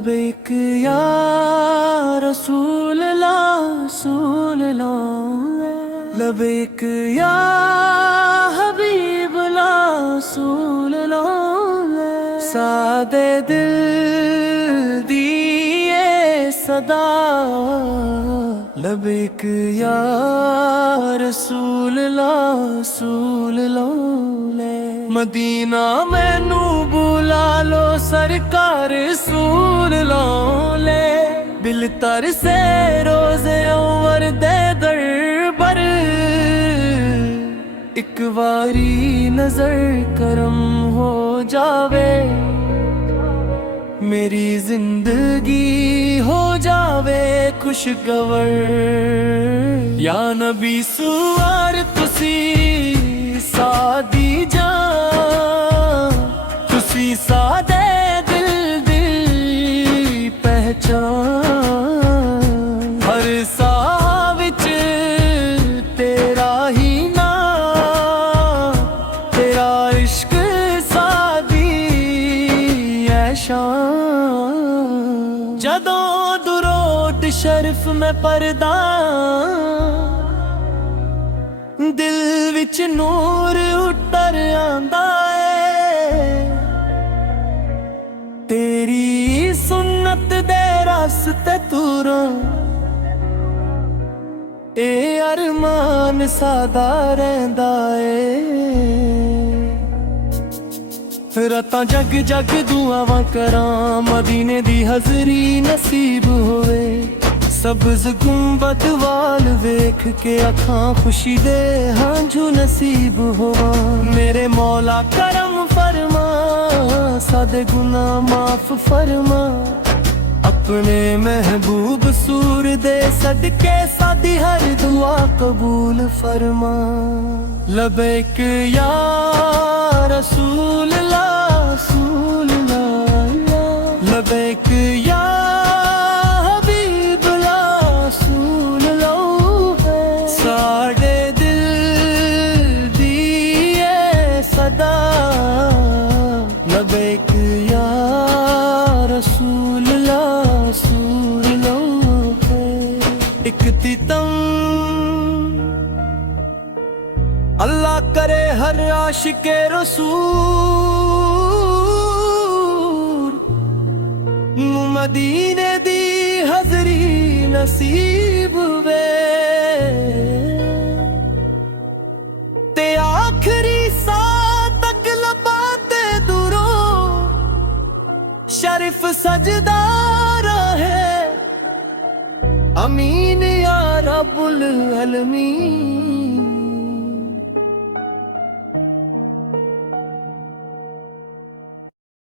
लबैक या रसूल अल्लाह, लबैक या हबीब रसूल अल्लाह। सादे दिल दिए सदा, लबैक या रसूल अल्लाह। मदीना मैनू बुला लो सरकार रसूल ले, दिल तर से रोजे उमर दे दरबार। एक बारी नजर करम हो जावे, मेरी जिंदगी हो जावे खुशगवर। या नबी सुवार तुसी सादी जान, तुसी सादे दिल दी पहचान। हर साह विच तेरा ही नाम, तेरा इश्क सादी ऐ शान। जदों दुरूद शरीफ में पढ़दा, दिल विच नूर उतर आंदा है। तेरी सुन्नत दे रास्ते तुरां, ए अरमान सादा रहिंदा है। रातां जग जग दुआवां करां, मदीने दी हज़री नसीब होवे। सब्ज़ गुंबद वाल वेख के अखां खुशी दे हांझू नसीब होवा। मेरे मौला करम फरमा, सादे गुनाह माफ फरमा। अपने महबूब सूर दे सदके सादी हर दुआ कबूल फरमा। लबैक या रसूल अल्लाह, लबैक या लबैक या रसूल अल्लाह। एक तितम अल्लाह करे हर आशिके रसूल, मदीने दी हज़री नसीब वे। ते आखरी शरीफ सजदार है, अमीन या रब्बुल अलमीन।